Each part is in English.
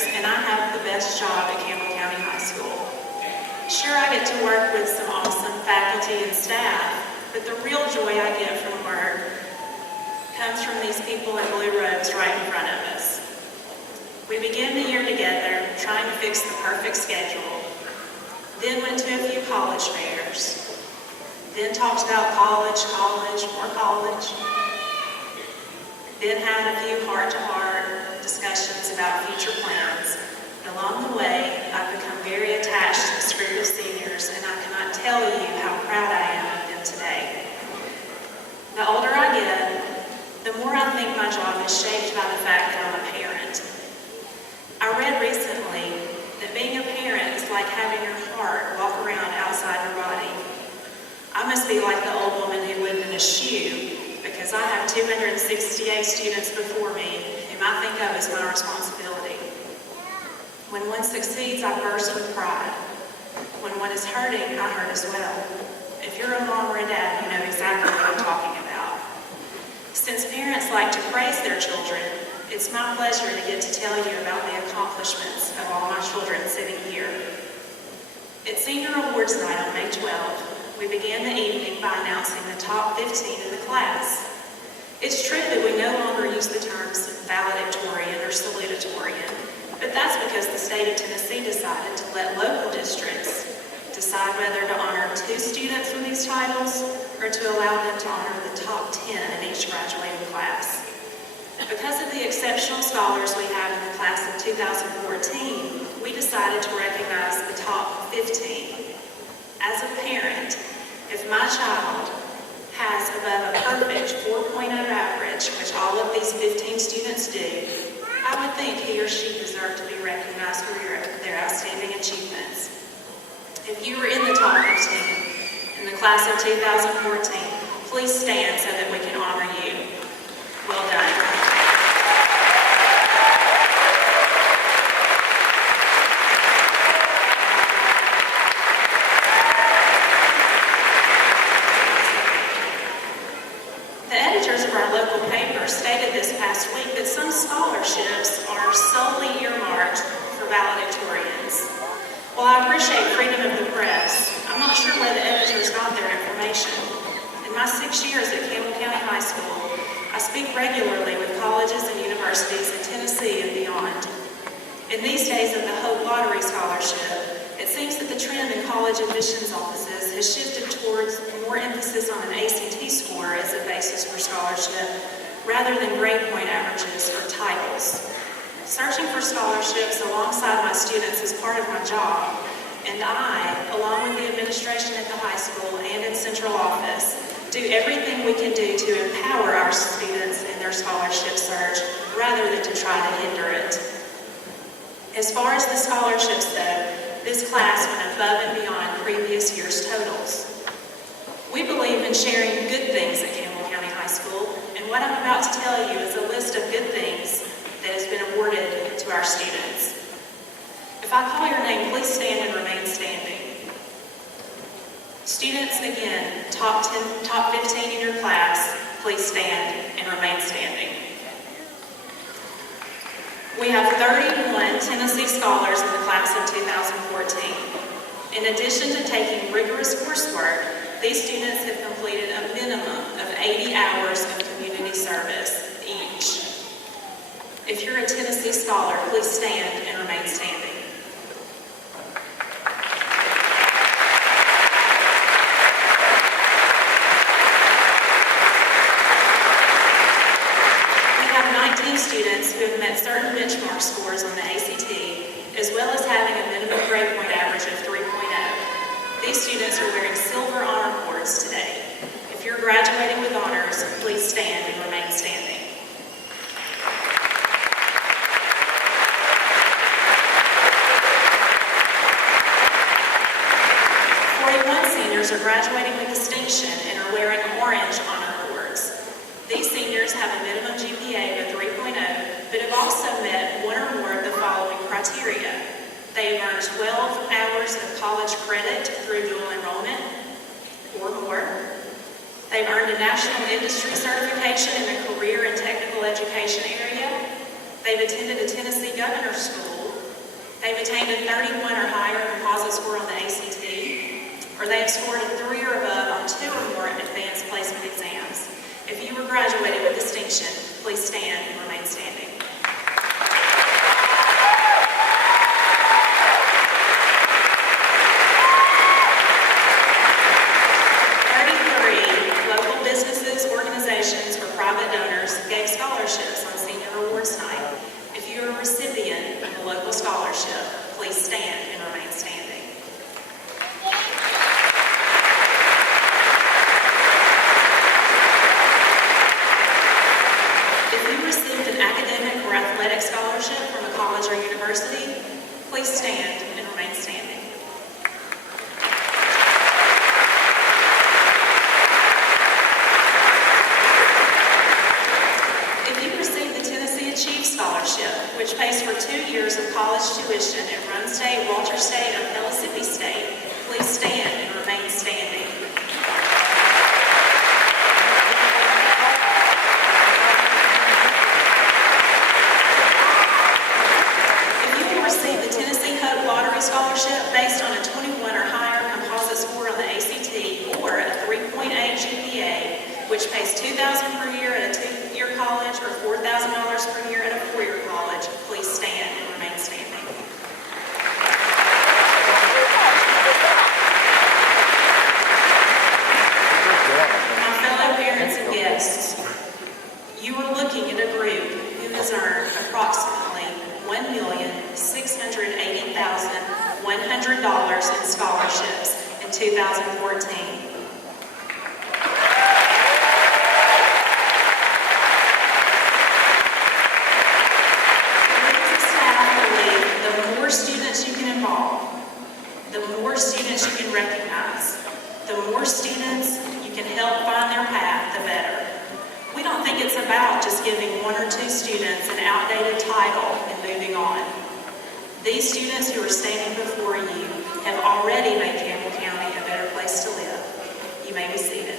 years, and I have the best job at Campbell County High School. Sure, I get to work with some awesome faculty and staff, but the real joy I get from work comes from these people in blue robes right in front of us. We began the year together, trying to fix the perfect schedule, then went to a few college fairs, then talked about college, more college, then had a few heart-to-heart discussions about future plans. And along the way, I've become very attached to this group of seniors, and I cannot tell you how proud I am of them today. The older I get, the more I think my job is shaped by the fact that I'm a parent. I read recently that being a parent is like having your heart walk around outside your body. I must be like the old woman who lived in a shoe, because I have 268 students before me whom I think of as my responsibility. When one succeeds, I burst with pride. When one is hurting, I hurt as well. If you're a mom or a dad, you know exactly what I'm talking about. Since parents like to praise their children, it's my pleasure to get to tell you about the accomplishments of all my children sitting here. At Senior Awards Night on May 12th, we began the evening by announcing the top 15 in the class. It's true that we no longer use the terms valedictorian or salutatorian, but that's because the state of Tennessee decided to let local districts decide whether to honor 2 students with these titles or to allow them to honor the top 10 in each graduating class. Because of the exceptional scholars we have in the class of 2014, we decided to recognize the top 15. As a parent, if my child has above a perfect 4.0 average, which all of these 15 students do, I would think he or she deserved to be recognized for their outstanding achievements. If you were in the top 15 in the class of 2014, please stand so that we can honor you. Well done. Stated this past week that some scholarships are solely earmarked for valedictorians. While I appreciate freedom of the press, I'm not sure where the editors got their information. In my 6 years at Campbell County High School, I speak regularly with colleges and universities in Tennessee and beyond. In these days of the Hope Lottery Scholarship, it seems that the trend in college admissions offices has shifted towards more emphasis on an ACT score as a basis for scholarship, rather than grade point averages or titles. Searching for scholarships alongside my students is part of my job, and I, along with the administration at the high school and in central office, do everything we can do to empower our students in their scholarship search, rather than to try to hinder it. As far as the scholarships though, this class went above and beyond previous year's totals. We believe in sharing good things at Campbell County High School, and what I'm about to tell you is a list of good things that has been awarded to our students. If I call your name, please stand and remain standing. Students, again, top 15 in your class, please stand and remain standing. We have 31 Tennessee scholars in the class of 2014. In addition to taking rigorous coursework, these students have completed a minimum of 80 hours of community service each. If you're a Tennessee scholar, please stand and remain standing. We have 19 students who have met certain benchmark scores on the ACT, as well as having a minimum grade point average of 3.0. These students are wearing silver honor cords today. If you're graduating with honors, please stand and remain standing. Seniors are graduating with distinction and are wearing orange honor cords. These seniors have a minimum GPA of 3.0, but have also met one or more of the following criteria. They've earned 12 hours of college credit through dual enrollment or more. They've earned a national industry certification in the career and technical education area. They've attended a Tennessee Governor's School They've attained a 31 or higher composite score on the ACT, or they have scored a 3 or above on 2 or more advanced placement exams. If you were graduated with distinction, please stand and remain standing. 33 local businesses, organizations, or private donors gave scholarships on Senior Awards Night. If you are a recipient of a local scholarship, please stand and remain standing. If you received an academic or athletic scholarship from a college or university, please stand and remain standing. Scholarship, which pays for 2 years of college tuition at Run State, Walter State, or Mississippi State, please stand and remain standing. If you will receive the Tennessee Hope Lottery Scholarship based on a 21 or higher composite score on the ACT or a 3.8 GPA, which pays $2,000 per year at a 2-year college or $4,000 per year at a 4-year college, please stand and remain standing. My fellow parents and guests, you are looking at a group who has earned approximately $1,680,100 in scholarships in 2014. Students you can involve, the more students you can recognize, the more students you can help find their path, the better. We don't think it's about just giving 1 or 2 students an outdated title and moving on. These students who are standing before you have already made Campbell County a better place to live. You may be seated.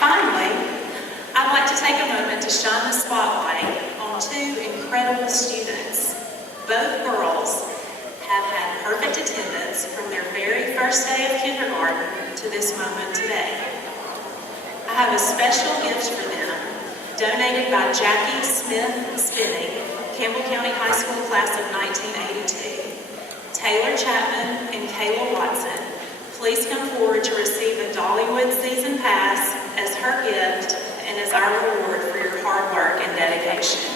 Finally, I'd like to take a moment to shine the spotlight on 2 incredible students. Both girls have had perfect attendance from their very first day of kindergarten to this moment today. I have a special gift for them, donated by Jackie Smith Spinning, Campbell County High School class of 1982. Taylor Chapman and Kayla Watson, please come forward to receive a Dollywood season pass as her gift and as our reward for your hard work and dedication.